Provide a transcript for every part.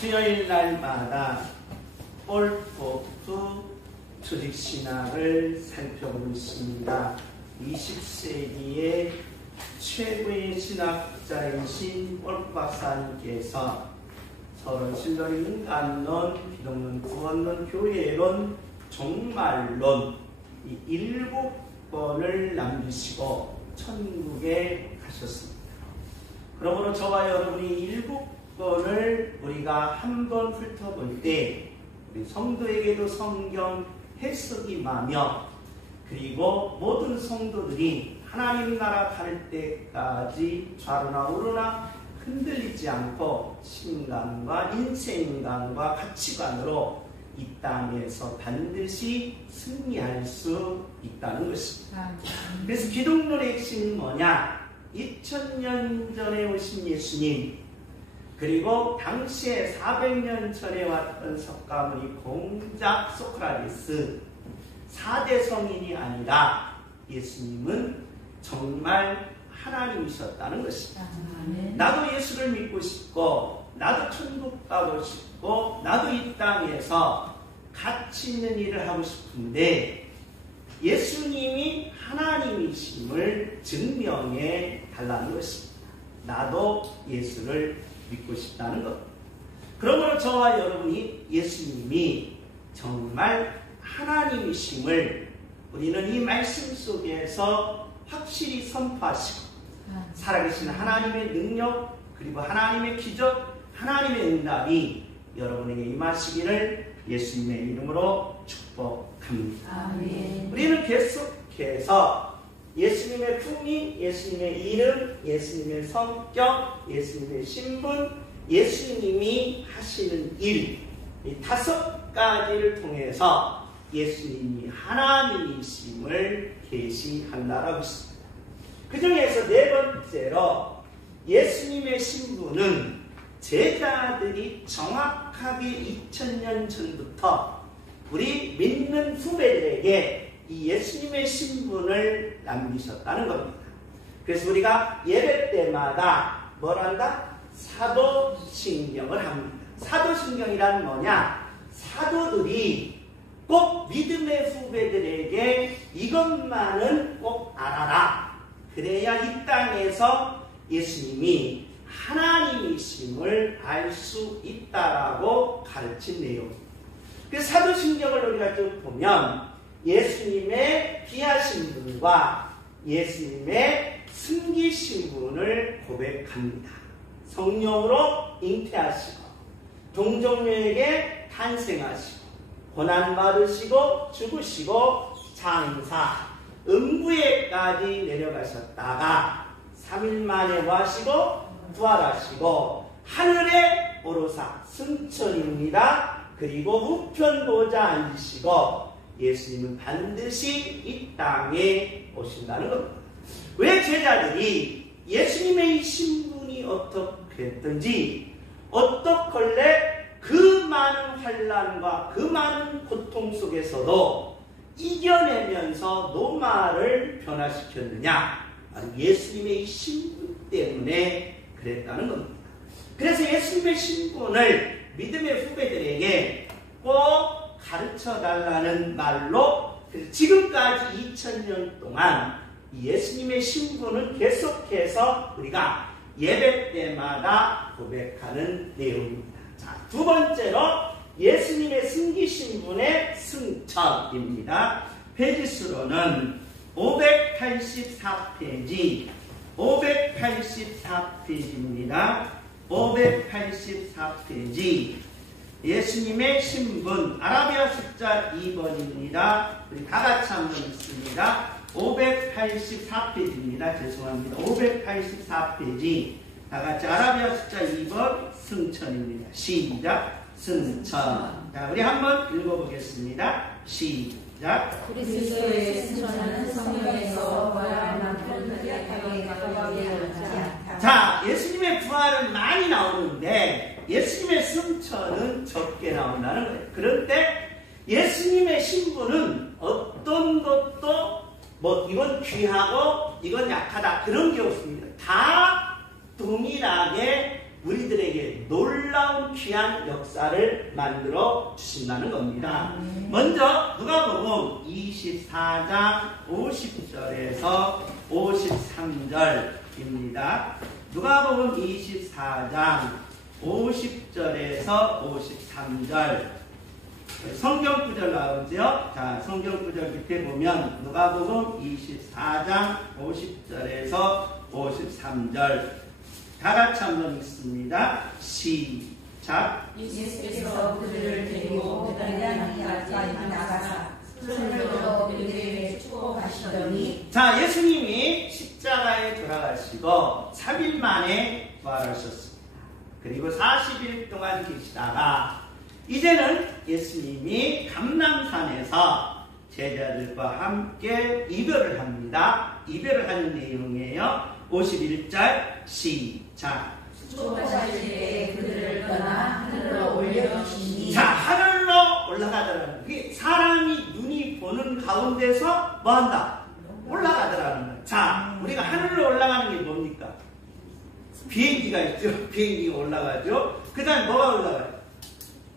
수요일 날마다 올포트 조직신학을 살펴보고 있습니다. 20세기의 최고의 신학자이신 올포 박사님께서 서론신론, 인간론, 기독론, 구원론, 교회론, 종말론 이 7권을 남기시고 천국에 가셨습니다. 그러므로 저와 여러분이 7권을 우리가 한번 훑어볼 때 우리 성도에게도 성경 해석이 많으며 그리고 모든 성도들이 하나님 나라 갈 때까지 좌로나 우로나 흔들리지 않고 신간과 인생관과 가치관으로 이 땅에서 반드시 승리할 수 있다는 것입니다. 그래서 기독론의 핵심은 뭐냐? 2000년 전에 오신 예수님, 그리고 당시에 400년 전에 왔던 석가모니 공작 소크라테스 4대 성인이 아니라 예수님은 정말 하나님이셨다는 것입니다. 나도 예수를 믿고 싶고 나도 천국 가고 싶고 나도 이 땅에서 가치 있는 일을 하고 싶은데 예수님이 하나님이심을 증명해 달라는 것입니다. 나도 예수를 믿고 싶다는 것. 그러므로 저와 여러분이 예수님이 정말 하나님이심을 우리는 이 말씀 속에서 확실히 선포하시고 살아계신 하나님의 능력 그리고 하나님의 기적 하나님의 응답이 여러분에게 임하시기를 예수님의 이름으로 축복합니다. 아멘. 우리는 계속해서 예수님의 품위, 예수님의 이름, 예수님의 성격, 예수님의 신분, 예수님이 하시는 일, 이 5가지를 통해서 예수님이 하나님이심을 계시한다라고 했습니다. 그 중에서 4번째로 예수님의 신분은 제자들이 정확하게 2000년 전부터 우리 믿는 후배들에게 이 예수님의 신분을 남기셨다는 겁니다. 그래서 우리가 예배 때마다 뭘 한다? 사도신경을 합니다. 사도신경이란 뭐냐? 사도들이 꼭 믿음의 후배들에게 이것만은 꼭 알아라. 그래야 이 땅에서 예수님이 하나님이심을 알 수 있다라고 가르친 내용. 그 사도신경을 우리가 좀 보면 예수님의 귀하신 분과 예수님의 승기신 분을 고백합니다. 성령으로 잉태하시고 동정녀에게 탄생하시고 고난받으시고 죽으시고 장사 음부에까지 내려가셨다가 3일 만에 와시고 부활하시고 하늘에 오르사 승천입니다. 그리고 우편 보좌 앉으시고 예수님은 반드시 이 땅에 오신다는 겁니다. 왜 제자들이 예수님의 이 신분이 어떻게 했든지 어떻길래 그 많은 환난과 그 많은 고통 속에서도 이겨내면서 노마를 변화시켰느냐? 바로 예수님의 이 신분 때문에 그랬다는 겁니다. 그래서 예수님의 신분을 믿음의 후배들에게 꼭 가르쳐달라는 말로 지금까지 2000년 동안 예수님의 신분을 계속해서 우리가 예배 때마다 고백하는 내용입니다. 자, 2번째로 예수님의 승기신분의 승천입니다. 페이지수로는 584페이지 584페이지입니다. 584페이지 예수님의 신분 아라비아 숫자 2번입니다. 우리 다 같이 한번 읽습니다. 584페이지입니다. 죄송합니다. 584페이지 다 같이 아라비아 숫자 2번 승천입니다. 시작. 승천. 자, 우리 한번 읽어보겠습니다. 시작. 그리스도의 승천은 성령에서 부활한 만큼 뚜렷하게 가까이 하지 않다. 자, 예수님의 부활은 많이 나오는데 예수님의 승천은 적게 나온다는 거예요. 그런데 예수님의 신분은 어떤 것도 뭐 이건 귀하고 이건 약하다 그런 게 없습니다. 다 동일하게 우리들에게 놀라운 귀한 역사를 만들어 주신다는 겁니다. 먼저 누가복음 24장 50절에서 53절입니다. 누가복음 24장 50절에서 53절 성경 구절 나오죠? 자, 성경 구절 밑에 보면 누가복음 24장 50절에서 53절 다 같이 한번 읽습니다. 시작. 예수께서 그들을 데리고 베다니아까지 나가사 스물로 그들에게 축복하시더니 자, 예수님이 십자가에 돌아가시고 3일 만에 부활하셨습니다. 그리고 40일 동안 계시다가 이제는 예수님이 감람산에서 제자들과 함께 이별을 합니다. 이별을 하는 내용이에요. 51절 시작. 축복하실 때 그들을 떠나 하늘로 올려주시니 자, 하늘로 올라가더라는 게 사람이 눈이 보는 가운데서 뭐한다? 올라가더라는 거예요. 자, 우리가 하늘로 올라가는 게 뭡니까? 비행기가 있죠. 비행기가 올라가죠. 그 다음에 뭐가 올라가요?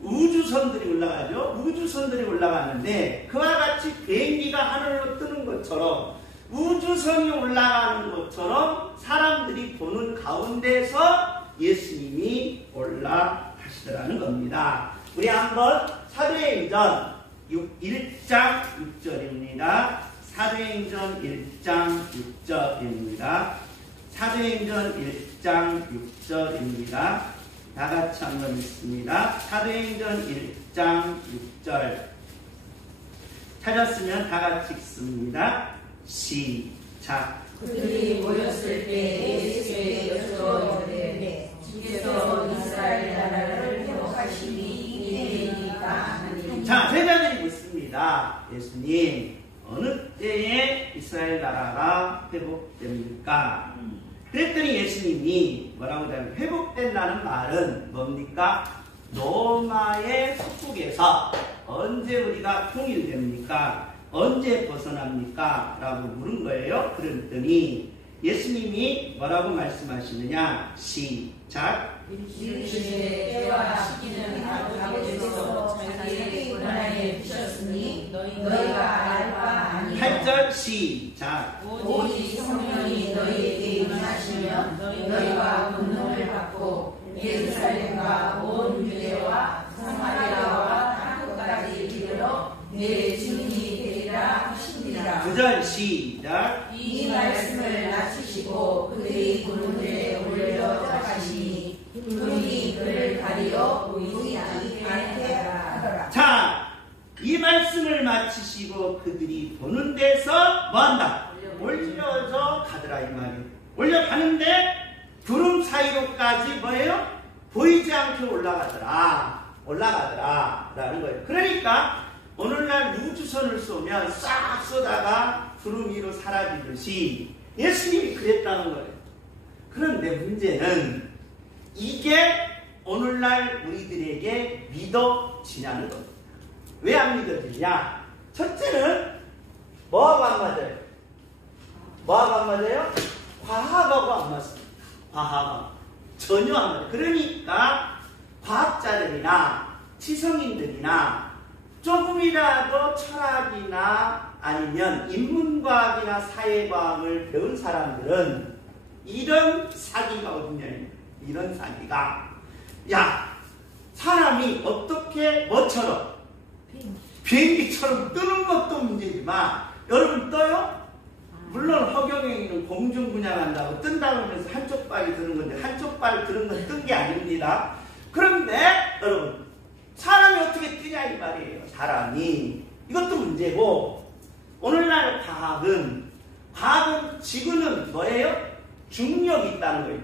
우주선들이 올라가죠. 우주선들이 올라가는데 그와 같이 비행기가 하늘로 뜨는 것처럼 우주선이 올라가는 것처럼 사람들이 보는 가운데서 예수님이 올라가시더라는 겁니다. 우리 한번 사도행전 1장 6절입니다. 사도행전 1장 6절입니다. 사도행전 1장 6절입니다. 다 같이 한번 읽습니다. 사도행전 1장 6절 찾았으면 다 같이 읽습니다. 시작. 그들이 모였을 때 예수께 여쭈어이르되 주께서 이스라엘 나라를 회복하시니 이래이니까 하니. 자, 제자들이 묻습니다. 예수님, 어느 때에 이스라엘 나라가 회복됩니까? 그랬더니 예수님이 뭐라고 하냐면 회복된다는 말은 뭡니까? 로마의 속국에서 언제 우리가 통일됩니까? 언제 벗어납니까? 라고 물은 거예요. 그랬더니 예수님이 뭐라고 말씀하시느냐? 시작. 이르시되 때와 시기는 아버지께서 자기의 권한에 두셨으니 너희가 알 바 아니요. 8절 시작. 오직 성령이 너희에게 임하시면 너희가 권능을 받고 예루살렘과 온 유대와 사마리아와 땅끝까지 이르러 내 증인이 되리라 하시니라. 9절 시작. 이 말씀을 마치시고 그들이 구름에 올려가시니 구름이 그를 가리어 보이지 않게 하더라. 자, 이 말씀을 마치시고 그들이 보는 데서 뭐한다? 올려져 가더라 이 말이에요. 올려가는데 구름 사이로까지 뭐예요? 보이지 않게 올라가더라 라는 거예요. 그러니까 오늘날 우주선을 쏘면 싹 쏘다가 구름 위로 사라지듯이 예수님이 그랬다는 거예요. 그런데 문제는 이게 오늘날 우리들에게 믿어지냐는 겁니다. 왜 안 믿어지냐? 첫째는 뭐하고 안 맞아요? 뭐하고 안 맞아요? 과학하고 안 맞습니다. 과학하고 전혀 안 맞아요. 그러니까 과학자들이나 지성인들이나 조금이라도 철학이나 아니면 인문과학이나 사회과학을 배운 사람들은 이런 사기가 어딨냐, 이런 사기가, 야, 사람이 어떻게 뭐처럼 비행기처럼 뜨는 것도 문제지만 여러분 떠요? 물론 허경영이는 공중분양한다고 뜬다고 하면서 한쪽 발이 드는 건데 한쪽 발 드는 건 뜬 게 아닙니다. 그런데 여러분 사람이 어떻게 뛰냐 이 말이에요. 사람이. 이것도 문제고, 오늘날 과학은 지구는 뭐예요? 중력이 있다는 거예요.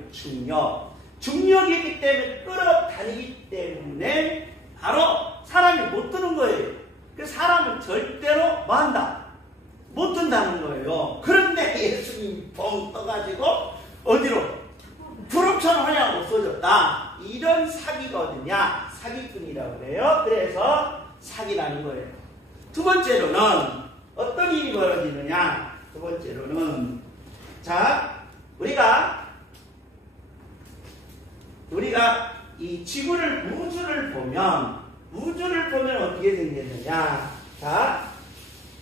중력이 있기 때문에 끌어다니기 때문에 바로 사람이 못 뜨는 거예요. 그래서 사람은 절대로 뭐한다? 못 뜬다는 거예요. 그런데 예수님이 뻥 떠가지고 어디로? 구름처럼 하냐고 쏘졌다. 이런 사기가 어디냐? 사기꾼이라고 그래요. 그래서 사기라는 거예요. 두 번째로는 어떤 일이 벌어지느냐? 두 번째로는 자, 우리가 우리가 이 지구를, 우주를 보면 어떻게 생겼느냐. 자,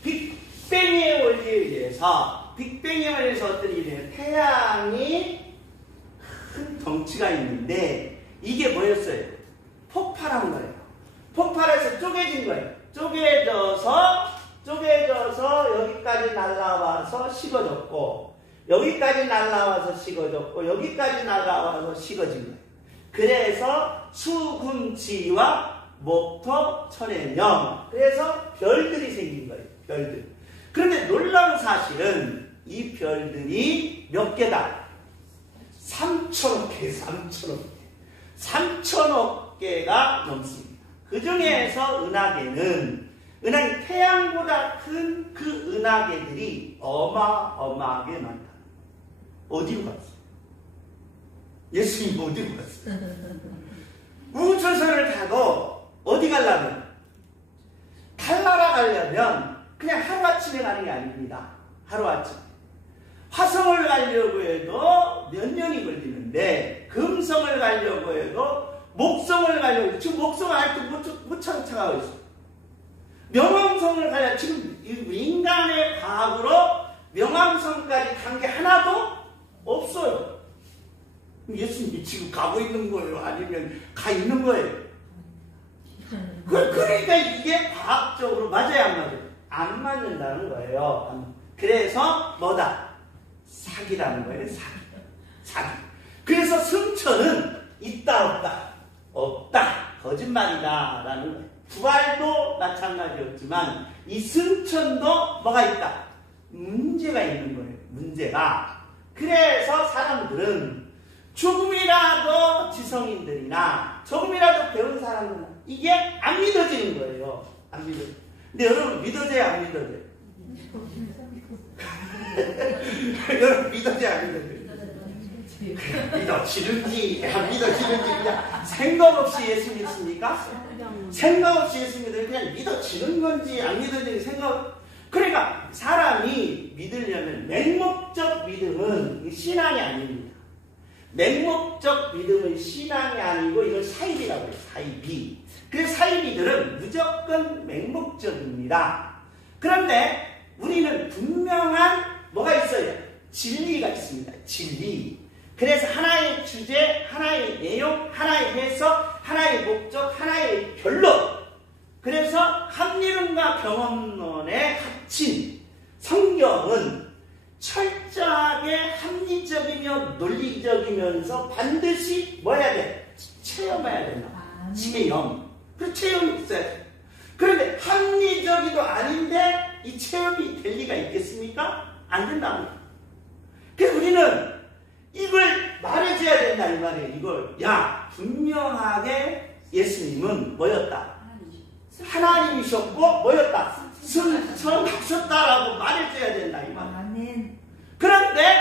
빅뱅의 원리에 의해서 어떤 일이에요? 태양이 큰 덩치가 있는데 이게 뭐였어요? 폭발한 거예요. 폭발해서 쪼개진 거예요. 쪼개져서 여기까지 날라와서 식어졌고, 여기까지 날라와서 식어졌고, 여기까지 날라와서 식어진 거예요. 그래서 수금지와 목토 천해명, 그래서 별들이 생긴 거예요. 별들. 그런데 놀라운 사실은 이 별들이 몇 개다? 3천억 개, 3천억 개가 넘습니다. 그 중에서 은하계는, 태양보다 큰 그 은하계들이 어마어마하게 많다. 어디로 갔어요? 예수님 어디로 갔어요? 우주선을 타고 어디 가려면, 달나라 가려면 그냥 하루아침에 가는 게 아닙니다. 하루아침. 화성을 가려고 해도 몇 년이 걸리는데, 금성을 가려고 해도, 목성을 가려고 해도, 지금 목성을 아직도 못 찾아가고 있어요. 명왕성을 가려, 지금 인간의 과학으로 명왕성까지 간 게 하나도 없어요. 예수님이 지금 가고 있는 거예요? 아니면 가 있는 거예요? 그러니까 이게 과학적으로 맞아요, 안 맞아요? 안 맞는다는 거예요. 그래서 뭐다? 사기라는 거예요. 사기. 그래서 승천은 있다 없다? 없다. 거짓말이다 라는 거예요. 부활도 마찬가지였지만 이 승천도 뭐가 있다? 문제가 있는 거예요. 문제가. 그래서 사람들은 조금이라도 지성인들이나 조금이라도 배운 사람들은 이게 안 믿어지는 거예요. 안 믿어져요. 근데 여러분 믿어져요, 안 믿어져요? 여러분 믿어져요, 안 믿어져요? 믿어지는지 안 믿어지는지 그냥 생각 없이 예수 믿습니까? 생각 없이 예수 믿으면 그냥 믿어지는 건지 안 믿어지는지 생각. 그러니까 사람이 믿으려면 맹목적 믿음은 신앙이 아닙니다. 맹목적 믿음은 신앙이 아니고 이걸 사이비라고 해요. 사이비. 그래서 사이비들은 무조건 맹목적입니다. 그런데 우리는 분명한 뭐가 있어요? 진리가 있습니다. 진리. 그래서 하나의 주제, 하나의 내용, 하나의 해석, 하나의 목적, 하나의 결론. 그래서 합리론과 경험론에 합친 성경은 철저하게 합리적이며 논리적이면서 반드시 뭐 해야 돼? 체험해야 된다. 체험. 그 체험이 있어야 돼. 그런데 합리적이도 아닌데 이 체험이 될 리가 있겠습니까? 안 된다는 거예요. 그래서 우리는 이걸 말해줘야 된다 이 말이에요. 이걸 야 분명하게 예수님은 뭐였다? 하나님이셨고 뭐였다? 승천하셨다라고 말해줘야 된다 이 말이에요. 그런데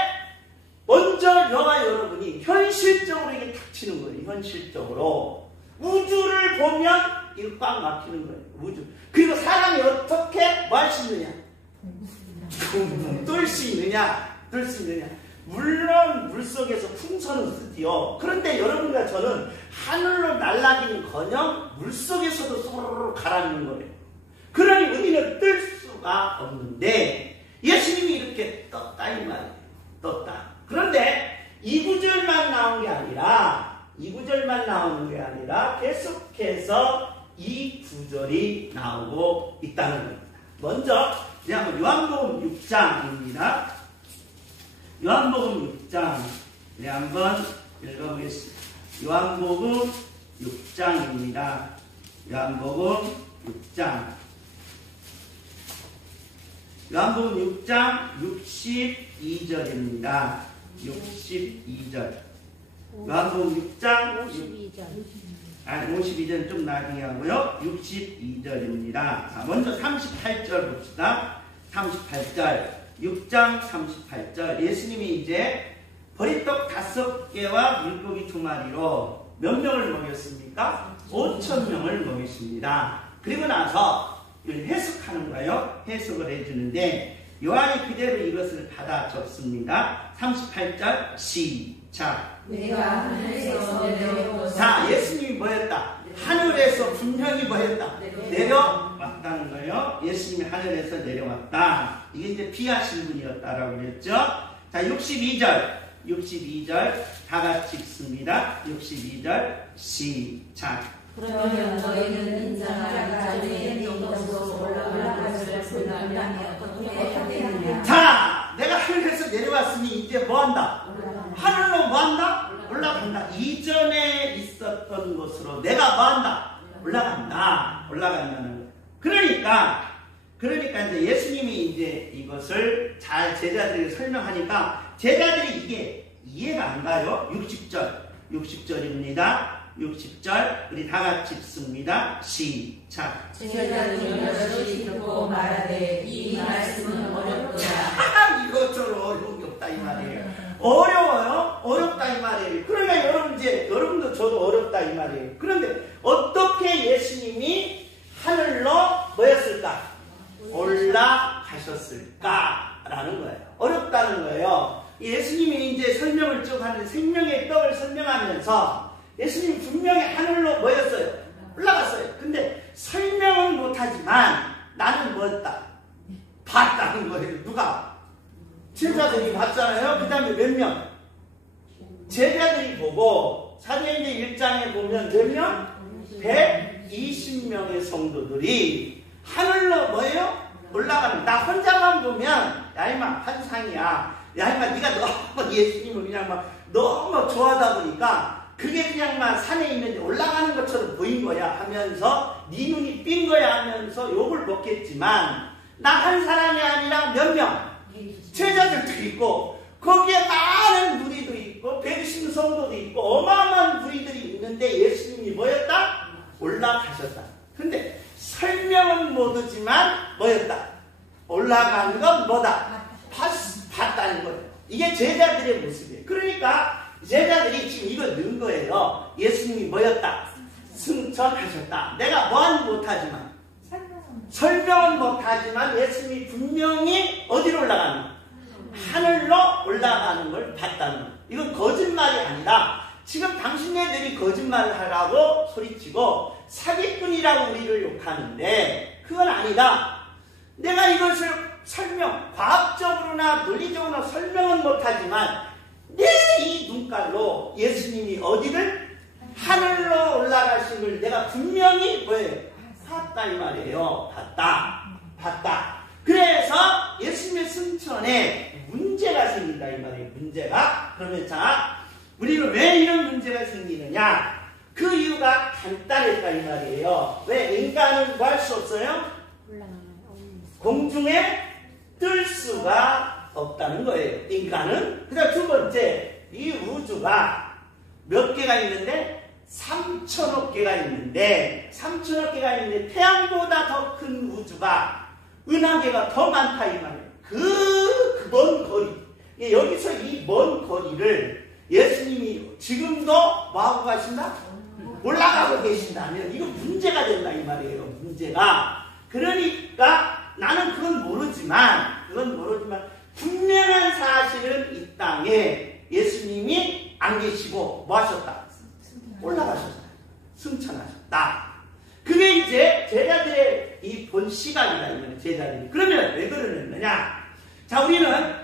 먼저 저와 여러분이 현실적으로 이게 닥치는 거예요. 현실적으로 우주를 보면 이거 꽉 막히는 거예요. 우주. 그리고 사람이 어떻게 뭐 할 수 있느냐? 뜰 수 있느냐? 물론 물속에서 풍선은 쓰지요. 그런데 여러분과 저는 하늘로 날아가기는커녕 물속에서도 쏘르르 가라앉는 거예요. 그러니 우리는 뜰 수가 없는데 예수님이 이렇게 떴다 이 말이에요. 떴다. 그런데 이 구절만 나온 게 아니라 계속해서 이 구절이 나오고 있다는 겁니다. 먼저 한번 요한복음 6장입니다. 요한복음 6장 한번 읽어보겠습니다. 요한복음 6장입니다. 요한복음 6장 62절입니다. 62절. 요한복음 6장 52절은 좀 나중에 하고요. 62절입니다. 자, 먼저 38절 봅시다. 38절. 6장 38절. 예수님이 이제 버리떡 5개와 물고기 2마리로 몇 명을 먹였습니까? 5,000명을 먹였습니다. 그리고 나서 해석하는 거예요. 해석을 해주는데 요한이 그대로 이것을 받아줬습니다. 38절 시작. 내가 하늘에서 내려오고 자, 예수님이 뭐였다? 하늘에서 분명히 뭐였다? 내려왔다는 거예요. 예수님이 하늘에서 내려왔다. 이게 이제 비하신 분이었다라고 그랬죠. 자, 62절 다 같이 읽습니다. 62절 시작. 그러면 너희는 인자가 자기의 영광으로 올라가실 분이라며 어떻게 하겠느냐. 자, 내가 하늘에서 내려왔으니 이제 뭐한다? 하늘로 뭐한다? 올라간다. 이전에 있었던 곳으로 내가 뭐한다? 올라간다는 거예요. 그러니까 이제 예수님이 이제 이것을 잘 제자들에게 설명하니까 제자들이 이게 이해가 안 가요. 60절입니다. 60절 우리 다 같이 읽습니다. 시작. 제자들이 여럿이 듣고 말하되 이 말씀은 어렵도다. 이것저것 어려운 게 없다 이 말이에요. 어려워요? 어렵다 이 말이에요. 그러면 여러분도 저도 어렵다 이 말이에요. 그런데 어떻게 예수님이 하늘로 뭐였을까? 올라가셨을까라는 거예요. 어렵다는 거예요. 예수님이 이제 설명을 쭉 하는데 생명의 떡을 설명하면서 예수님이 분명히 하늘로 뭐였어요? 올라갔어요. 근데 설명은 못하지만 나는 뭐였다? 봤다는 거예요. 누가? 제자들이 봤잖아요. 그 다음에 몇 명? 제자들이 보고 사도행전 1장에 보면 몇 명? 120명의 성도들이 하늘로 뭐예요? 올라가는. 나 혼자만 보면 야 이마 환상이야. 야 이마 네가 너무 예수님을 그냥 막 너무 좋아하다 보니까 그게 그냥 막 산에 있는데 올라가는 것처럼 보인 거야 하면서 네 눈이 삔 거야 하면서 욕을 먹겠지만 나 한 사람이 아니라 몇 명? 제자들도 있고 거기에 많은 무리도 있고 120 성도도 있고 어마어마한 무리들이 있는데 예수님이 뭐였다? 올라가셨다. 근데 설명은 못하지만 뭐였다? 올라간 건 뭐다? 봤다는 거예요. 이게 제자들의 모습이에요. 그러니까 제자들이 지금 이걸 넣은 거예요. 예수님이 뭐였다? 승천하셨다. 내가 뭐는 못하지만 설명은 못하지만 예수님이 분명히 어디로 올라가는 거예요? 하늘로 올라가는 걸 봤다는 거예요. 이건 거짓말이 아니라 지금 당신네들이 거짓말을 하라고 소리치고 사기꾼이라고 우리를 욕하는데 그건 아니다. 내가 이것을 과학적으로나 논리적으로나 설명은 못하지만 내 이 눈깔로 예수님이 어디를 하늘로 올라가신 걸 내가 분명히 뭐예요? 봤다 이 말이에요. 봤다. 그래서 예수님의 승천에 문제가 생긴다 이 말이에요. 문제가. 그러면 자, 우리는 왜 이런 문제가 생기느냐? 그 이유가 간단했다 이 말이에요. 왜? 인간은 뭐 할 수 없어요? 공중에 뜰 수가 없다는 거예요. 인간은. 그 다음 두 번째, 이 우주가 몇 개가 있는데? 3천억 개가 있는데 태양보다 더 큰 우주가 은하계가 더 많다 이 말이에요. 그 먼 거리. 여기서 이 먼 거리를 예수님이 지금도 뭐하고 가신다? 올라가고 계신다면 이거 문제가 된다 이 말이에요. 문제가. 그러니까 나는 그건 모르지만 분명한 사실은 이 땅에 예수님이 안 계시고 뭐 하셨다? 올라가셨다. 승천하셨다. 그게 이제 제자들의 이 본 시각이다 이거는 제자들이. 그러면 왜 그러느냐? 자, 우리는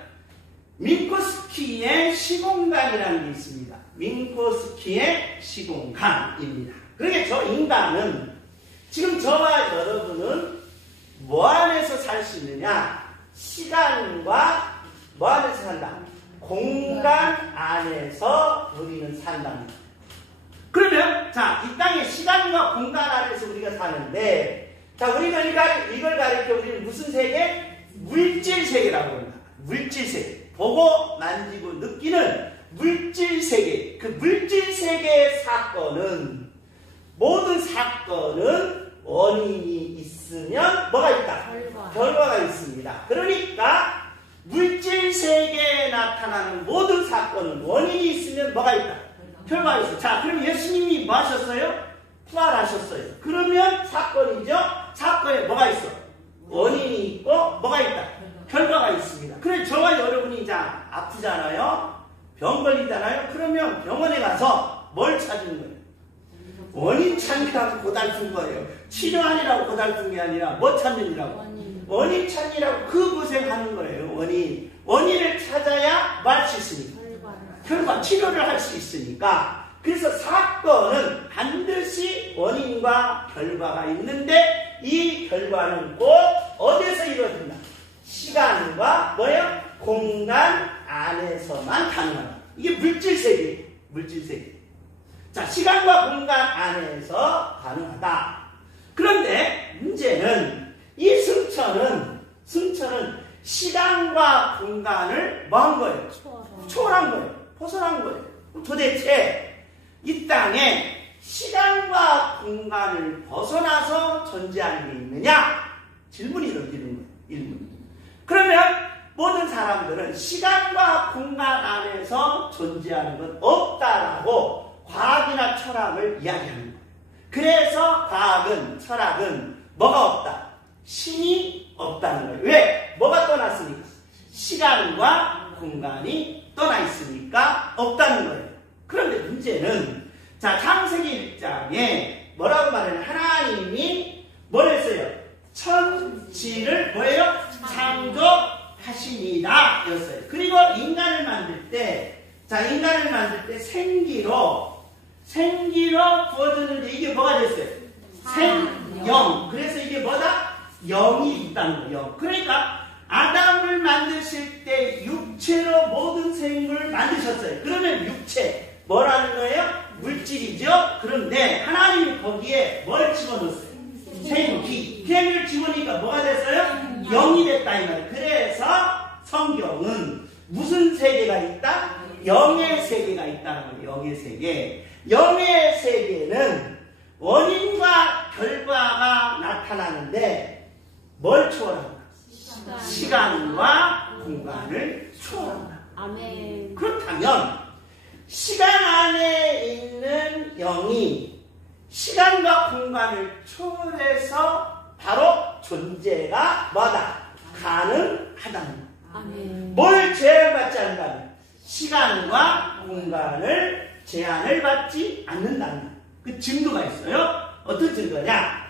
민코스키의 시공간이라는 게 있습니다. 민코스키의 시공간입니다. 그러니까 저 인간은 지금 저와 여러분은 뭐 안에서 살 수 있느냐? 시간과 뭐 안에서 산다? 공간 안에서 우리는 산답니다. 그러면 자, 이 땅의 시간과 공간 안에서 우리가 사는데 자, 우리가 이걸 가리켜 우리는 무슨 세계? 물질 세계라고 합니다. 물질 세계. 보고 만지고 느끼는 물질 세계. 그 물질 세계의 모든 사건은 원인이 있으면 뭐가 있다? 결과가 있습니다. 그러니까 물질 세계에 나타나는 모든 사건은 원인이 있으면 뭐가 있다? 결과가 있어요. 자, 그럼 예수님이 뭐 하셨어요? 부활하셨어요. 그러면 사건이죠? 사건에 뭐가 있어? 원인이 있고 뭐가 있다? 결과가 있습니다. 그래 저와 여러분이 이제 아프잖아요. 병 걸리잖아요. 그러면 병원에 가서 뭘 찾는 거예요? 원인 찾느라고 고달픈 거예요. 치료하느라고 고달픈 게 아니라 뭐 찾느냐고? 원인 찾느라고 그 고생하는 거예요. 원인을 찾아야 뭐 할 수 있으니까. 결과 치료를 할 수 있으니까. 그래서 사건은 반드시 원인과 결과가 있는데 이 결과는 꼭 어디에서 이루어진다? 시간과 뭐예요? 공간 안에서만 가능하다. 이게 물질세계예요. 물질세계. 자, 시간과 공간 안에서 가능하다. 그런데 문제는 이 승천은 시간과 공간을 뭐 한 거예요? 초월한 거예요. 벗어난 거예요. 도대체 이 땅에 시간과 공간을 벗어나서 존재하는 게 있느냐? 질문이 던지는 거예요. 1문. 그러면 모든 사람들은 시간과 공간 안에서 존재하는 건 없다라고 과학이나 철학을 이야기하는 거예요. 그래서 과학은, 철학은 뭐가 없다? 신이 없다는 거예요. 왜? 뭐가 떠났으니까? 시간과 공간이 떠나 있으니까 없다는 거예요. 그런데 문제는 자, 창세기 1장에 뭐라고 말하냐면 하나님이 뭘 했어요? 천지를 뭐예요? 창조하십니다 였어요. 그리고 인간을 만들 때 생기로 부어졌는데 이게 뭐가 됐어요? 생영. 그래서 이게 뭐다? 영이 있다는 거예요. 영. 그러니까 아담을 만드실 때 육체로 모든 생물을 만드셨어요. 그러면 육체 뭐라는 거예요? 물질이죠. 그런데 하나님이 거기에 뭘 집어넣었어요? 생기. 생기를 집어넣으니까 뭐가 됐어요? 영이 됐다 이 말이에요. 그래서 성경은 무슨 세계가 있다? 영의 세계가 있다는 거예요. 영의 세계. 영의 세계는 원인과 결과가 나타나는데 뭘 초월한다? 시간과 공간을 초월한다. 아멘. 그렇다면 시간 안에 있는 영이 시간과 공간을 초월해서 바로 존재가 뭐다? 가능하다는 거예요. 아멘. 뭘 제한받지 않는다는? 시간과 공간을 제한을 받지 않는다는 거예요. 그 증거가 있어요. 어떤 증거냐?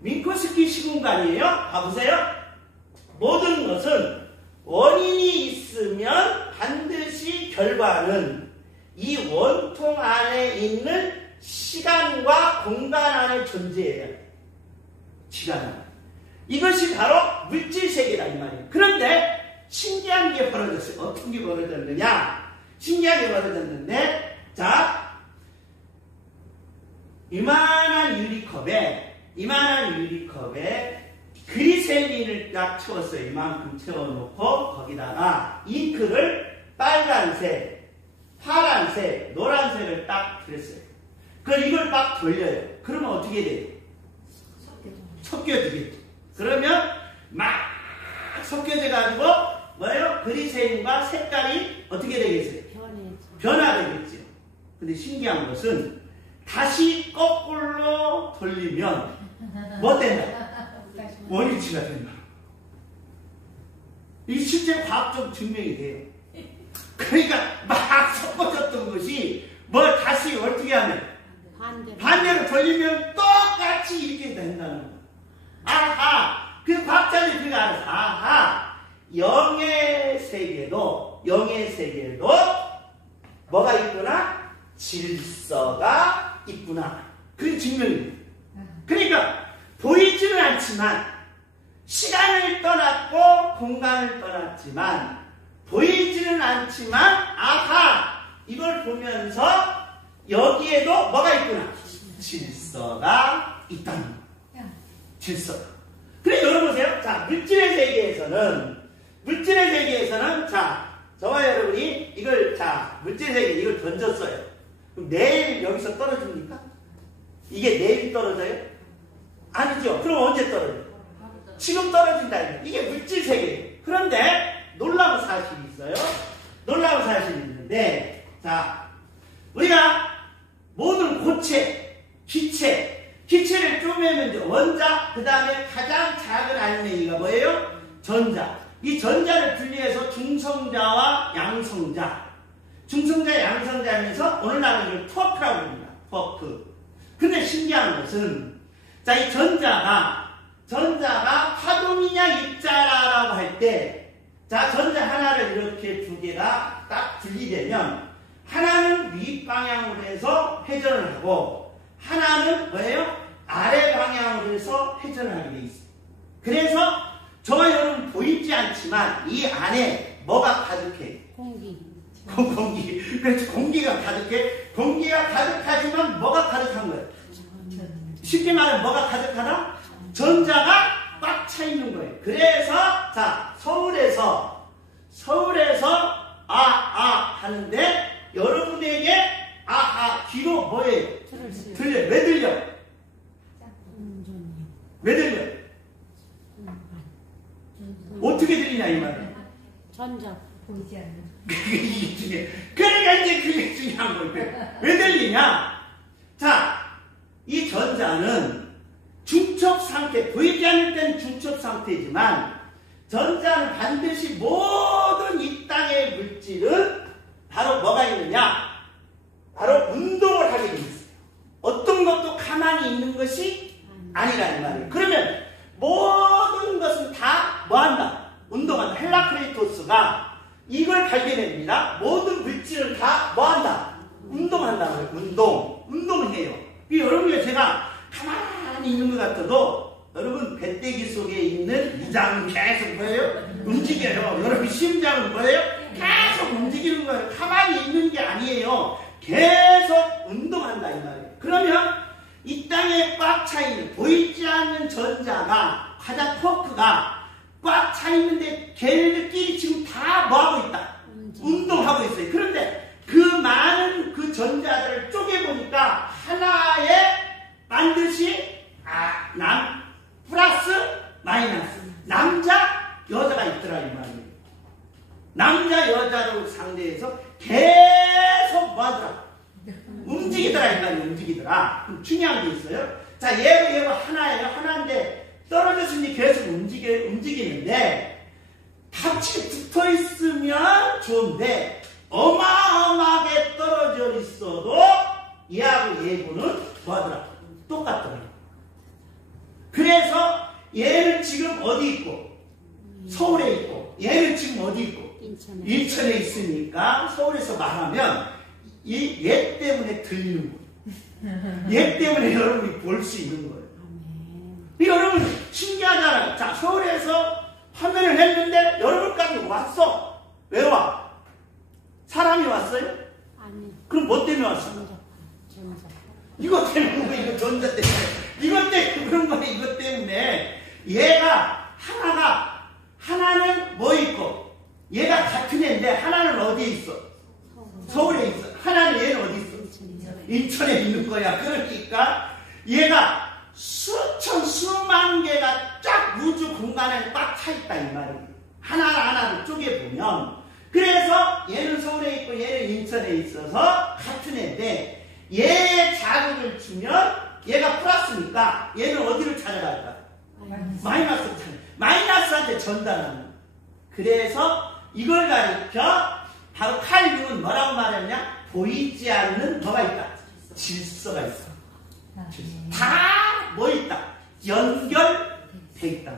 민코스키 시공간이에요. 봐보세요. 모든 것은 원인이 있으면 반드시 결과는 이 원통 안에 있는 시간과 공간 안에 존재해야 돼요. 시간. 이것이 바로 물질세계다 이 말이에요. 그런데 신기한 게 벌어졌어요. 어떤 게 벌어졌느냐? 신기하게 벌어졌는데 자, 이만한 유리컵에 그리셀린을 딱 채웠어요. 이만큼 채워놓고 거기다가 잉크를 빨간색, 파란색, 노란색을 딱 그랬어요. 그럼 이걸 막 돌려요. 그러면 어떻게 돼요? 섞여지겠죠. 그러면 막 섞여져가지고 뭐예요? 그리셀린과 색깔이 어떻게 되겠어요? 변화되겠죠. 근데 신기한 것은 다시 거꾸로 돌리면 뭐 된다? 원위치가 된다. 이게 실제 과학적 증명이 돼요. 그러니까 막 섞어졌던 것이 뭘 다시 어떻게 하면 반대로 돌리면 똑같이 이렇게 된다는 거예요. 아하! 그 과학자들이 그거 알았어. 아하! 영의 세계도 뭐가 있구나? 질서가 있구나. 그게 증명입니다. 그러니까 보이지는 않지만 시간을 떠났고 공간을 떠났지만 보이지는 않지만 아하! 이걸 보면서 여기에도 뭐가 있구나? 질서가 있다는 거예요. 질서가. 그래 열어보세요. 자, 물질의 세계에서는 자, 저와 여러분이 이걸 물질의 세계 이걸 던졌어요. 그럼 내일 여기서 떨어집니까? 이게 내일 떨어져요? 아니죠. 그럼 언제 떨어져요? 지금 떨어진다. 이게 물질 세계예요. 그런데 놀라운 사실이 있어요. 놀라운 사실이 있는데 자, 우리가 모든 고체, 기체를 쪼매면 원자, 그 다음에 가장 작은 알맹이가 뭐예요? 전자. 이 전자를 분리해서 중성자와 양성자, 중성자, 양성자 하면서 오늘날은 이걸 토크라고 합니다. 토크. 근데 신기한 것은, 자, 이 전자가 화동이냐 입자라고 할 때, 자, 전자 하나를 이렇게 두 개가 딱 분리되면, 하나는 위 방향으로 해서 회전을 하고, 하나는 뭐예요? 아래 방향으로 해서 회전을 하게 돼 있어요. 그래서 저와 여러분 보이지 않지만 이 안에 뭐가 가득해? 공기. 그래서 공기가 가득해. 공기가 가득하지만 뭐가 가득한 거예요? 쉽게 말하면 뭐가 가득하다? 전자가 꽉 차 있는 거예요. 그래서 자, 서울에서 하는데 여러분에게 귀로 뭐예요? 들려요. 왜 들려? 왜 들려? 어떻게 들리냐 이 말이에요. 전자. 보이지 않는. 그게 중요해. 그러니까 이제 그게 중요한 거예요. 왜 들리냐? 자, 이 전자는 중첩 상태, 보이지 않을 때는 중첩 상태지만 전자는 반드시 모든 이 땅의 물질은 바로 뭐가 있느냐? 바로 운동을 하게 돼 있어요. 어떤 것도 가만히 있는 것이 아니라는 말이에요. 그러면 모든 것은 다 뭐한다? 운동한다. 헬라크레이토스가 이걸 발견합니다. 모든 물질을 다 뭐한다? 운동한다는 거예요. 운동을 해요. 여러분이 제가 가만히 있는 것 같아도 여러분 배때기 속에 있는 위장은 계속 뭐예요? 움직여요. 여러분 심장은 뭐예요? 계속 움직이는 거예요. 가만히 있는 게 아니에요. 계속 운동한다 이 말이에요. 그러면 이 땅에 꽉 차 있는 보이지 않는 전자가 가장 쿼크가 꽉 차 있는데 걔네들끼리 지금 다 뭐하고 있다? 운동하고 있어요. 그런데 그 많은 그 전자들을 쪼개보니까 하나에 반드시 플러스 마이너스 남자 여자가 있더라 이 말이에요. 남자 여자를 상대해서 계속 뭐하더라? 움직이더라 이 말이에요. 움직이더라. 그럼 중요한 게 있어요. 자, 얘가 하나예요. 하나인데 떨어졌으니 계속 움직이는데 같이 붙어 있으면 좋은데 어마어마하게 떨어져 있어도 얘하고 얘하고는 뭐하더라? 똑같더라. 그래서 얘는 지금 어디 있고? 서울에 있고 얘는 지금 어디 있고? 인천에 있으니까 서울에서 말하면 얘 때문에 들리는 거예요. 얘 때문에 여러분이 볼 수 있는 거예요. 여러분 신기하잖아요. 자, 서울에서 화면을 했는데 여러분까지 왔어. 왜 와? 사람이 왔어요? 아니. 그럼 뭐 때문에 왔어? 전자. 이것 때문에 이거 전자 때문에 이것 때문에 그런 거예요. 이것 때문에 얘가 하나는 뭐 있고 얘가 같은 애인데 하나는 어디에 있어? 서울에 있어. 하나는 얘는 어디 있어? 인천에 있는 거야. 그러니까 얘가 수만 개가 쫙 우주 공간에 꽉 차 있다 이 말이에요. 하나를 쪼개보면. 그래서 얘는 서울에 있고 얘는 인천에 있어서 같은 애인데 얘의 자극을 주면 얘가 플러스니까 얘는 어디를 찾아갈까? 마이너스를 찾아. 마이너스한테 전달하는. 그래서 이걸 가리켜 바로 칼 융은 뭐라고 말했냐? 보이지 않는 뭐가 있다? 질서가 있어. 다 뭐 있다? 연결돼 있다.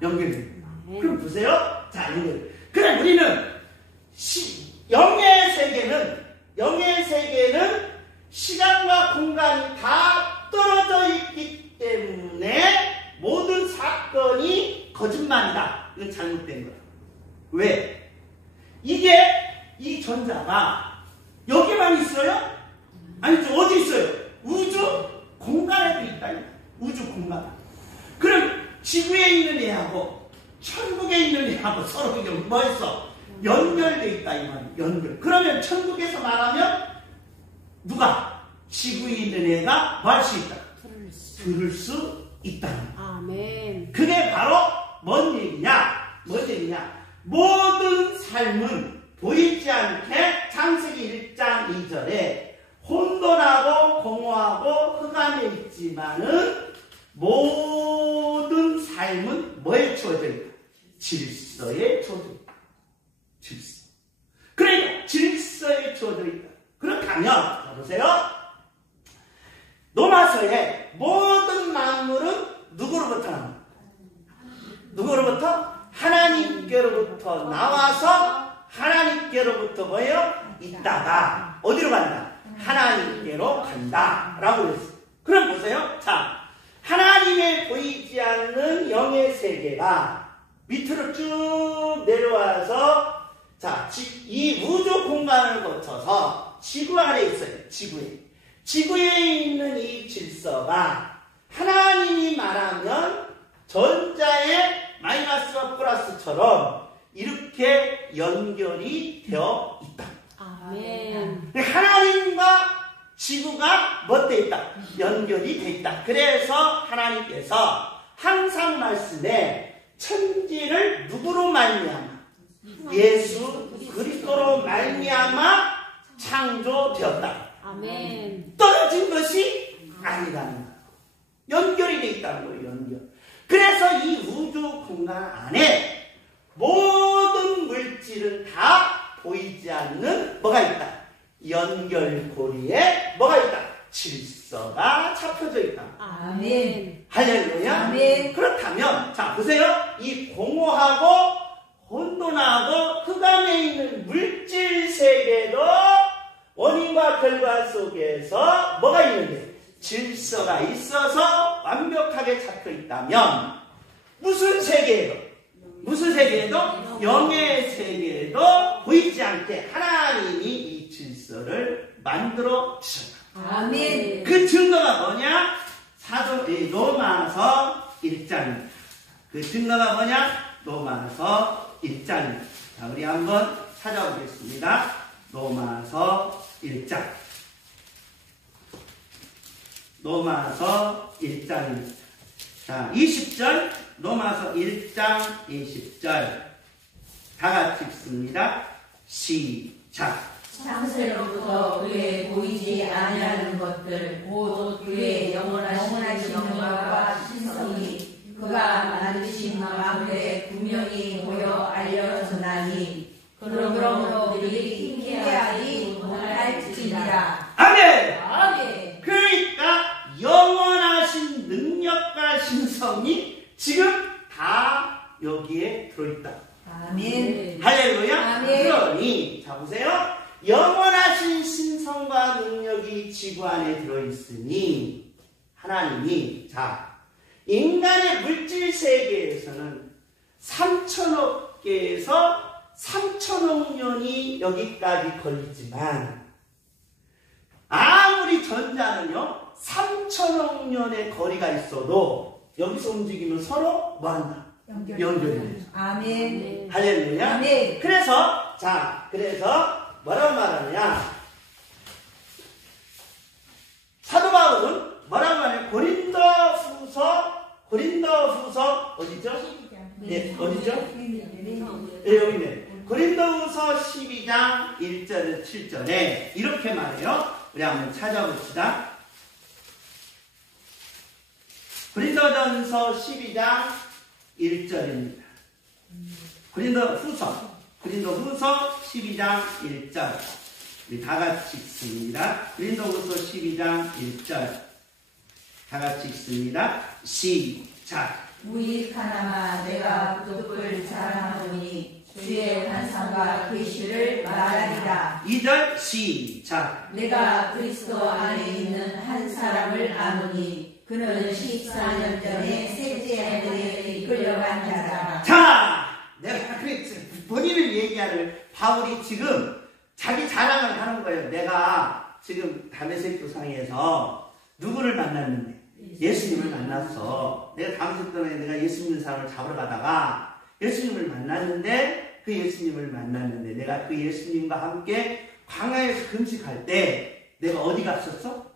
연결돼 있다. 그럼 보세요. 자, 연결. 그래, 우리는 영의 세계는 시간과 공간이 다 떨어져 있기 때문에 모든 사건이 거짓말이다. 이건 잘못된 거야. 왜? 이 전자가 여기만 있어요? 아니죠. 어디 있어요? 우주 공간에도 있다. 우주 공간. 그럼 지구에 있는 애하고 천국에 있는 애하고 서로 뭐 있어? 연결돼 있다 이 말이에요. 연결. 그러면 천국에서 말하면 누가? 지구에 있는 애가 뭐 할 수 있다? 들을 수 있다. 아멘. 그게 바로 뭔 얘기냐? 모든 삶은 보이지 않게 창세기 1장 2절에 혼돈하고 공허하고 흑암에 있지만은 모든 삶은 뭐에 주어져 있다? 질서. 질서에 주어져 있다. 질서. 그러니까 질서에 주어져 있다. 그렇다면 보세요. 로마서의 모든 만물은 누구로부터 나옵니까? 누구로부터? 하나님께로부터 나와서 하나님께로부터 뭐예요? 있다가 어디로 간다? 하나님께로 간다 라고 그랬어요. 그럼 보세요. 자, 하나님의 보이지 않는 영의 세계가 밑으로 쭉 내려와서 자, 이 우주 공간을 거쳐서 지구 안에 있어요. 지구에 있는 이 질서가 하나님이 말하면 전자의 마이너스와 플러스처럼 이렇게 연결이 되어 있다. 아멘. 하나님과 지구가 뭐 돼 있다? 연결이 돼 있다. 그래서 하나님께서 항상 말씀에 천지를 누구로 말미암아? 예수 그리스도로 말미암아 창조되었다. 아멘. 떨어진 것이 아니라는 거예요. 연결이 돼 있다는 거예요. 연결. 그래서 이 우주 공간 안에 모든 물질은 다 보이지 않는 뭐가 있다? 연결고리에 뭐가 있다? 질서가 잡혀져 있다. 아멘. 할렐루야. 아멘. 그렇다면 자 보세요. 이 공허하고 혼돈하고 흑 안에 있는 물질 세계도 원인과 결과 속에서 뭐가 있는데? 질서가 있어서 완벽하게 잡혀 있다면 무슨 세계에도 영의 세계에도 보이지 않게 하나님이 이 질서를 만들어 주셨다. 아멘. 그 증거가 뭐냐? 로마서 1장입니다. 그 증거가 뭐냐? 로마서 1장입니다. 자, 우리 한번 찾아보겠습니다. 로마서 1장. 로마서 1장입니다. 자, 20절. 로마서 1장 20절. 다 같이 읽습니다. 시작. 창세로부터 그의 보이지 아니하는 것들 곧 그의 영원하신 영광과 신성이 그가 만드신 만물에 분명히 보여 알려졌나니 그러므로 그들이 잉태하지 못할지니라. 아멘! 아멘. 그러니까 영원하신 능력과 신성이 지금 다 여기에 들어있다. 아멘. 할렐루야. 아멘. 그러니 자 보세요. 영원하신 신성과 능력이 지구 안에 들어있으니 하나님이 자 인간의 물질 세계에서는 3천억 개에서 3천억 년이 여기까지 걸리지만 아무리 전자는요 3천억 년의 거리가 있어도 여기서 움직이면 서로 뭐한다? 연결이. 아멘. 할렐루야. 아멘. 그래서 뭐라고 말하느냐? 사도 바울은 뭐라고 하냐? 고린도후서 어디죠? 네, 어디죠? 네, 여기 있네. 고린도후서 12장 1절에서 7절에 이렇게 말해요. 우리 한번 찾아봅시다. 고린도전서 12장 1절입니다. 고린도후서 12장 1절. 우리 다 같이 읽습니다. 고린도후서 12장 1절. 다 같이 읽습니다. 시작. 무익하나마 내가 그독을 자랑하노니 주의 환상과 계시를 말하리라. 2절 시작. 내가 그리스도 안에 있는 한 사람을 아노니 그는 14년 전에 셋째 아들에게 이끌려간 자라. 자, 내가 본인을 얘기하는 바울이 지금 자기 자랑을 하는 거예요. 내가 지금 다메섹 도상에서 누구를 만났는데? 예수님을 만났어. 내가 다메섹 도상에 내가 예수 믿는 사람을 잡으러 가다가 예수님을 만났는데 내가 그 예수님과 함께 광야에서 금식할 때 내가 어디 갔었어?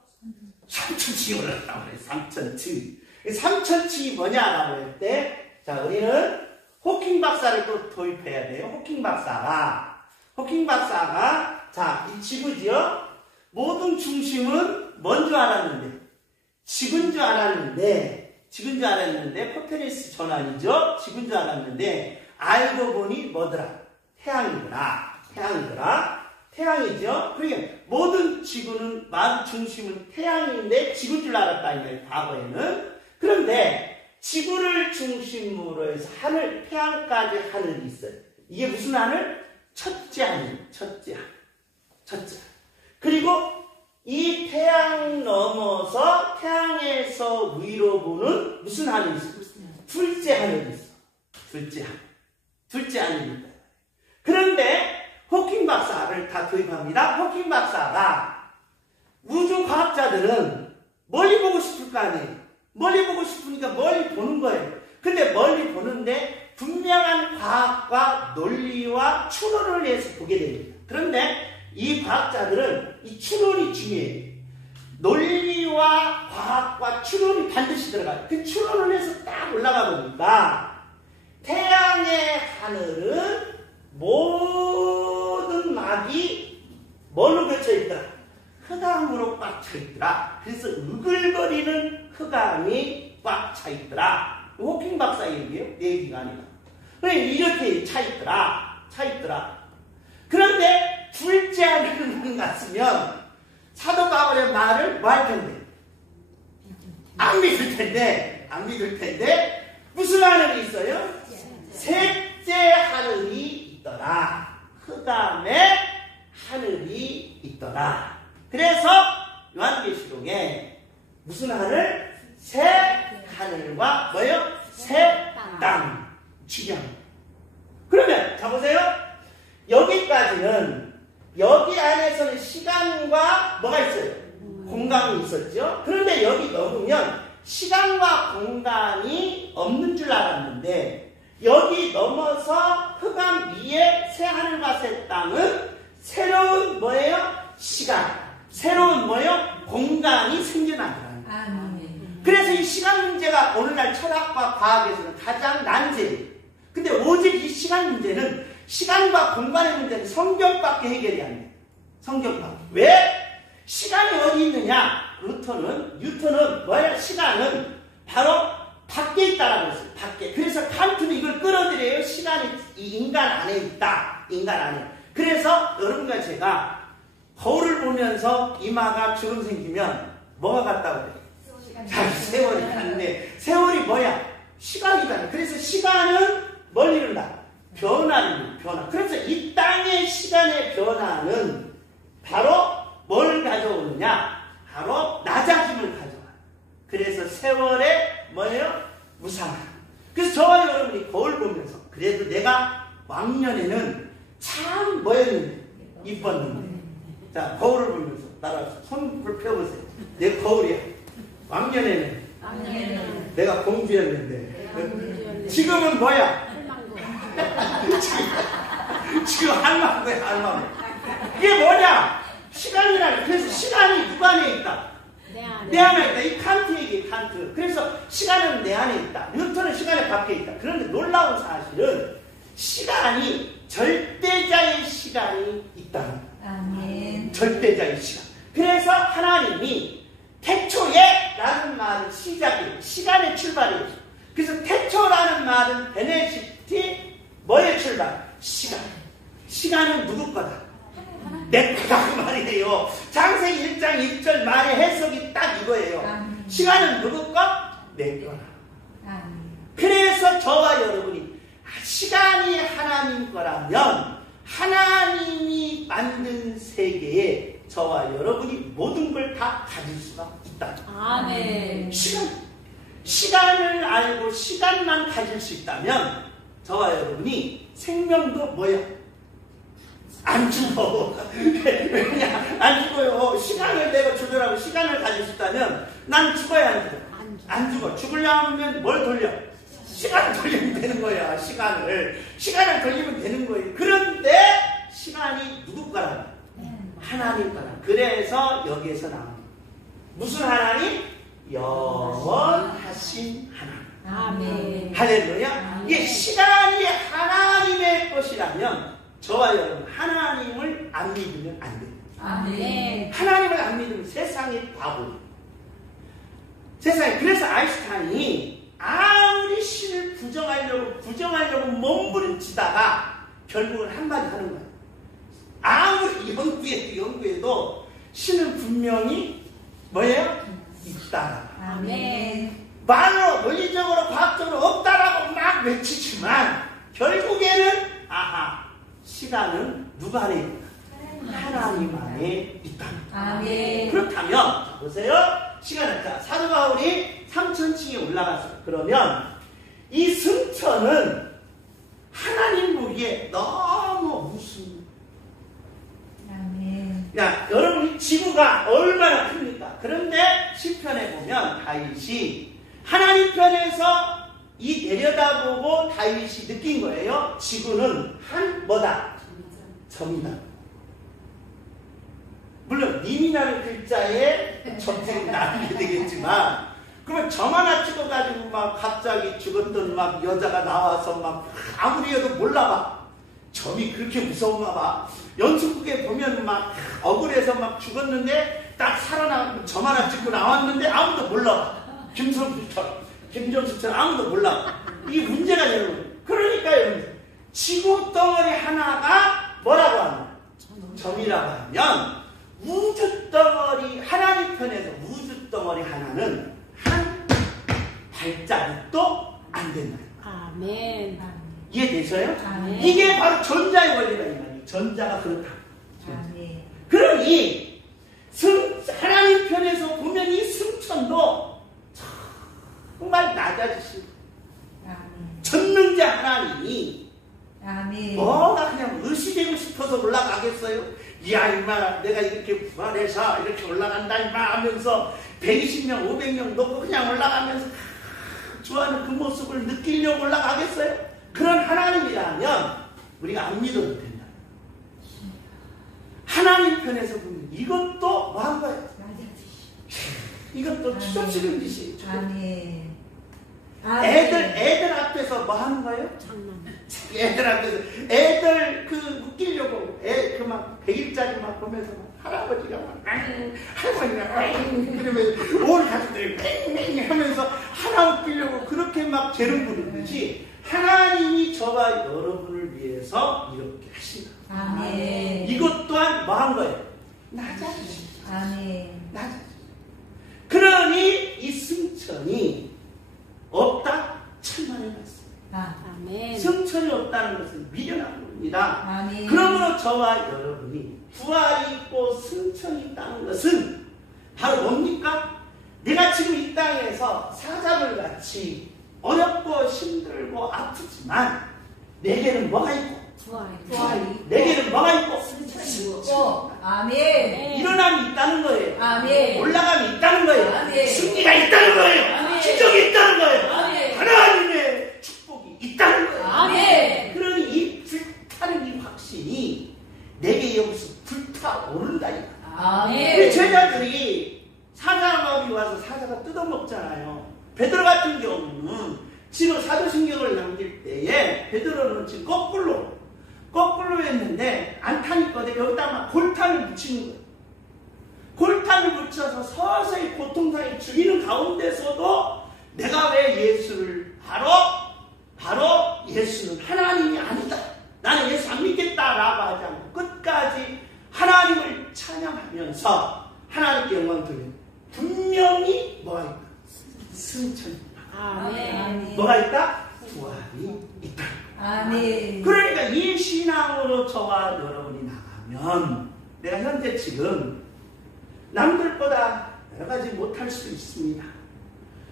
3천층에 올랐다고 그래. 3천층. 3천층이 뭐냐라고 할 때, 자, 우리는 호킹 박사를 또 도입해야 돼요. 호킹 박사가, 자, 이 지구지요? 모든 중심은 뭔 줄 알았는데? 지구인 줄 알았는데, 코페니쿠스 전환이죠? 지구인 줄 알았는데, 알고 보니 뭐더라? 태양이더라. 태양이죠. 그러니까 모든 지구는 마음 중심은 태양인데 지구인 줄 알았다 이 말이에요. 과거에는. 그런데 지구를 중심으로 해서 하늘, 태양까지 하늘이 있어요. 이게 무슨 하늘? 첫째 하늘. 그리고 이 태양 넘어서 태양에서 위로 보는 무슨 하늘이 있어? 둘째 하늘이 있어. 둘째 하늘입니다. 그런데 호킹 박사를 다 도입합니다. 호킹 박사가 우주 과학자들은 멀리 보고 싶을 거 아니에요. 멀리 보고 싶으니까 멀리 보는 거예요. 근데 멀리 보는데 분명한 과학과 논리와 추론을 해서 보게 됩니다. 그런데 이 과학자들은 이 추론이 중요해요. 논리와 과학과 추론이 반드시 들어가요. 그 추론을 해서 딱 올라가 보니까 태양의 하늘은 모든 막이 뭘로 겹쳐있더라? 흑암으로 꽉 차있더라. 그래서 으글거리는 흑암이 꽉 차있더라. 호킹 박사 얘기예요. 내 얘기가 아니라. 이렇게 차있더라. 그런데 둘째 하늘만 갔으면 사도 바울의 말을 뭐 할 텐데? 안 믿을 텐데 무슨 하늘이 있어요? 셋째 하늘이 있더라. 흑암의 하늘이 있더라. 그래서 요한계시록에 무슨 하늘? 새 하늘과 뭐예요? 새 땅. 중요한. 그러면 자보세요. 여기까지는 여기 안에서는 시간과 뭐가 있어요? 공간이 있었죠. 그런데 여기 넘으면 시간과 공간이 없는 줄 알았는데 여기 넘어서 흑암 위에 새 하늘과 새 땅은 새로운 뭐예요? 시간, 새로운 뭐예요? 공간이 생겨나더라는 거예요. 그래서 이 시간 문제가 오늘날 철학과 과학에서는 가장 난제예요. 근데 오직 이 시간 문제는 시간과 공간의 문제는 성경밖에 해결이 안 돼요. 성경밖에. 왜? 시간이 어디 있느냐? 뉴턴은 뭐야? 시간은 바로 밖에 있다라고 했어요. 밖에. 그래서 칸트는 이걸 끌어들여요. 시간이 이 인간 안에 있다. 인간 안에. 그래서 여러분과 제가 거울을 보면서 이마가 주름 생기면 뭐가 같다고 그래요? 자, 세월이 갔는데 세월이 뭐야? 시간이잖아요. 그래서 시간은 뭘 이룬다? 변화. 그래서 이 땅의 시간의 변화는 바로 뭘 가져오느냐? 바로 낮아짐을 가져와. 그래서 세월의 뭐예요? 무상함. 그래서 저와 여러분이 거울 보면서 그래도 내가 왕년에는 참 뭐였는데? 이뻤는데. 자, 거울을 보면서 나랑 손을 펴보세요. 내 거울이야. 왕년에는 내가 공주였는데 지금은 뭐야? 지금 할망구야, 할망구. 이게 뭐냐? 시간이라는. 그래서 시간이 누구 안에 있다? 내 안에 있다. 이 칸트 얘기예요, 칸트. 그래서 시간은 내 안에 있다. 뉴턴은 시간의 밖에 있다. 그런데 놀라운 사실은 시간이 절대자의 시간이 있다는 거예요. 절대자의 시간. 그래서 하나님이 태초에 라는 말은 시작이에요. 시간의 출발이에요. 그래서 태초라는 말은 베네시티 뭐의 출발? 시간. 시간은 누구 거다? 내 거다 그 말이에요. 창세기 1장 1절 말의 해석이 딱 이거예요. 시간은 누구 거? 내 거다. 그래서 저와 여러분이 시간이 하나님 거라면 하나님이 만든 세계에 저와 여러분이 모든 걸 다 가질 수가 있다. 아멘. 시간을 알고 시간만 가질 수 있다면 저와 여러분이 생명도 뭐야? 안 죽어. 왜냐? 안 죽어요. 시간을 내가 조절하고 시간을 가질 수 있다면 난 죽어야 안 죽어. 안 죽어. 죽으려면 뭘 돌려? 시간을 돌리면 되는 거야. 시간을 돌리면 되는 거예요. 그런데 시간이 누구 거라고? 하나님 거라고. 그래서 여기에서 나옵니다. 무슨 하나님? 영원하신 하나님. 아멘. 할렐루야. 이게 시간이 하나님의 것이라면 저와 여러분 하나님을 안 믿으면 안 돼요. 아멘. 하나님을 안 믿으면 세상의 바보예요. 세상에. 그래서 아무리 신을 부정하려고 몸부림치다가 결국은 한마디 하는 거예요. 아무리 연구해도 신은 분명히 뭐예요? 있다. 아멘. 말로 논리적으로 과학적으로 없다라고 막 외치지만 결국에는 시간은 누가 안에 있다? 하나님 안에 있다. 아멘. 그렇다면 자, 보세요. 시간을 자 사도 바울이 3,000층에 올라갔어요. 그러면 이 승천은 하나님 보기에 너무 우습습니다. 아멘. 야, 여러분 지구가 얼마나 큽니까? 그런데 시편에 보면 다윗이 하나님 편에서 이 내려다보고 다윗이 느낀 거예요. 지구는 한 뭐다? 점이다. 물론 님이라는 글자에 점수를 나누게 되겠지만 그러면 점 하나 찍어가지고 막 갑자기 죽었던 막 여자가 나와서 막 아무리 해도 몰라봐. 점이 그렇게 무서운가 봐. 연속극에 보면 막 억울해서 막 죽었는데 딱 살아나고 점 하나 찍고 나왔는데 아무도 몰라. 김정수처럼 아무도 몰라. 이게 문제가 되는 거예요. 그러니까 여러분 지구 덩어리 하나가 뭐라고 하나? 점이라고 하면 우주 덩어리 하나님 편에서 우주 덩어리 하나는 한 발자국도 안 된다. 아멘. 이해되셔요? 아멘. 이게 바로 전자의 원리가 이 말이에요. 전자가 그렇다. 아멘. 그러니 하나님 편에서 보면 이 승천도 정말 낮아지시고 아멘. 전능자 하나님이 아멘. 뭐가 그냥 의시되고 싶어서 올라가겠어요? 야 임마 내가 이렇게 부활해서 이렇게 올라간다 임마 하면서 120명 500명 놓고 그냥 올라가면서 좋아하는 그 모습을 느끼려고 올라가겠어요? 그런 하나님이라면 우리가 안 믿어도 된다. 하나님 편에서 보면 이것도 뭐 한 거예요? 이것도 추접스러운 짓이에요. 아멘. 애들 앞에서 뭐 하는 거예요? 장난. 애들 앞에서 애들 그 웃기려고 그 막 100일짜리 막 보면서 막 할아버지가 막 할머니가 그러면 온 가족들이 맹맹 하면서 하나 웃기려고 그렇게 막 죄를 부르듯이 하나님이 저와 여러분을 위해서 이렇게 하신다. 아멘. 이것 또한 뭐 한 거예요? 낮아지십니다. 아멘. 낮아지십니다. 그러니 이 승천이 없다? 천만의 말씀. 아멘. 승천이 없다는 것은 미련한 겁니다. 아멘. 그러므로 저와 여러분이 부활이 있고 승천이 있다는 것은 바로 뭡니까? 내가 지금 이 땅에서 사자들 같이 어렵고 힘들고 아프지만 내게는 뭐가 있고 부활이. 내게는 뭐가 있고 또 아멘. 일어남이 있다는 거예요. 아멘. 올라감이 있다는 거예요. 아멘. 승리가 있다는 거예요. 아멘. 기적이 있다는 거예요. 아멘. 하나님의 축복이 있다는 거예요. 아멘. 그러니 이 불타는 이 확신이 내게 여기서 불타오른다니까. 아멘. 우리 제자들이 사자마귀 와서 사자가 뜯어먹잖아요. 베드로 같은 경우는 지금 사도신경을 남길 때에 베드로는 지금 거꾸로 했는데 안탄 있거든. 여기다 막 골탄을 붙이는 거예요. 골탄을 붙여서 서서히 고통당해 죽이는 가운데서도 내가 왜 예수를 바로 예수는 하나님이 아니다. 나는 예수 안 믿겠다라고 하지 않고 끝까지 하나님을 찬양하면서 하나님께 영광 돌리는 분명히 뭐가 있다? 승천이 있다. 아멘. 뭐가 있다? 부활이 있다. 아멘. 그러니까 이 신앙으로 저와 여러분이 나가면 내가 현재 지금 남들보다 여러 가지 못할 수도 있습니다.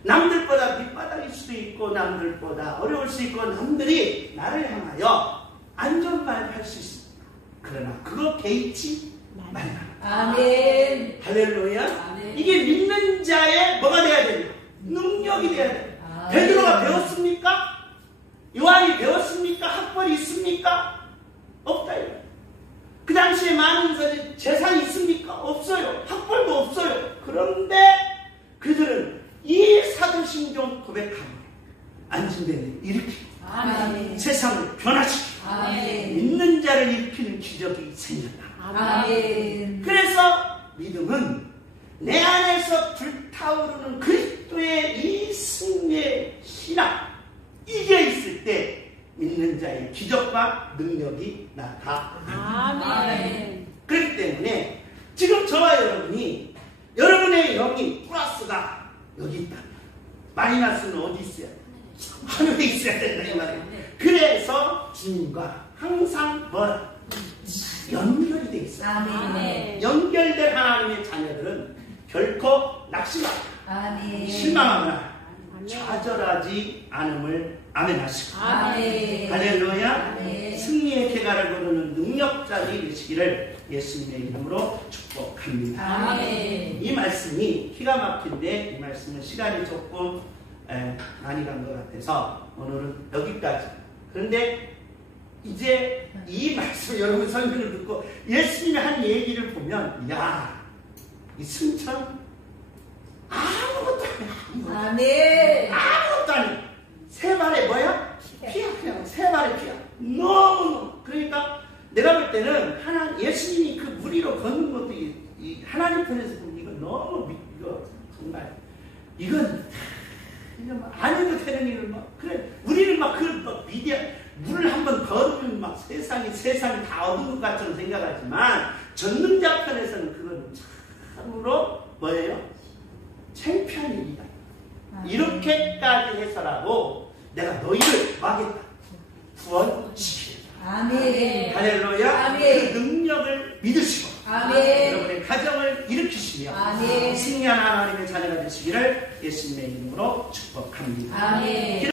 남들보다 밑바닥일 수도 있고 남들보다 어려울 수 있고 남들이 나를 향하여 안 좋은 말 할 수 있습니다. 그러나 그거 개의치 말라. 아멘. 할렐루야. 아멘. 이게 믿는 자의 뭐가 돼야 되냐? 능력이 돼야 돼요. 아멘. 베드로가 배웠습니까? 요한이 배웠습니까? 학벌이 있습니까? 없다. 그 당시에 많은 재산이 있습니까? 없어요. 학벌도 없어요. 그런데 그들은 이 사도신경 고백함으로 안진대를 일으키고 아멘. 세상을 변화시키고 아멘. 믿는 자를 일으키는 기적이 생겼다. 아멘. 그래서 믿음은 내 안에서 불타오르는 그리스도의 이 승리의 신앙, 이게 있을 때 믿는 자의 기적과 능력이 나타납니다. 아멘. 그렇기 때문에 지금 저와 여러분이 여러분의 영이 플러스가 여기 있다. 마이너스는 어디 있어야 돼? 하늘에 있어야 된다 이 말이에요. 그래서 주님과 항상 연결이 돼 있어요. 아멘. 연결된 하나님의 자녀들은 결코 낙심하거나 아멘. 실망하거나 좌절하지 않음을 아멘하시고 아멘. 할렐루야. 아멘. 승리의 계가를 거두는 능력자들이 되시기를 예수님의 이름으로 축복합니다. 아멘. 이 말씀이 기가 막힌데 이 말씀은 시간이 조금 많이 간 것 같아서 오늘은 여기까지. 그런데 이제 이 말씀 여러분 설명을 듣고 예수님이 한 얘기를 보면 이 승천 아무것도 아니야. 아멘. 아무것도 아니야. 세 발에 뭐야? 피야. 그냥 세 발에 피야. 너무 그러니까 내가 볼 때는 예수님이 그 무리로 걷는 것도 이 하나님 편에서 보면 이거 너무 이거 정말 이건 안 해도 되는 일을 그래 우리는 물을 한번 걸으면 세상이 다 얻은 것 같처럼 생각하지만 전능자 편에서는 그건 참으로 뭐예요? 창피한 일이다. 이렇게까지 해서라도 내가 너희를 막겠다. 구원시키겠다. 아멘. 할렐루야. 아멘. 그 능력을 믿으시고 아멘. 여러분의 가정을 일으키시며 아멘. 승리한 하나님의 자녀가 되시기를 예수님의 이름으로 축복합니다. 아멘.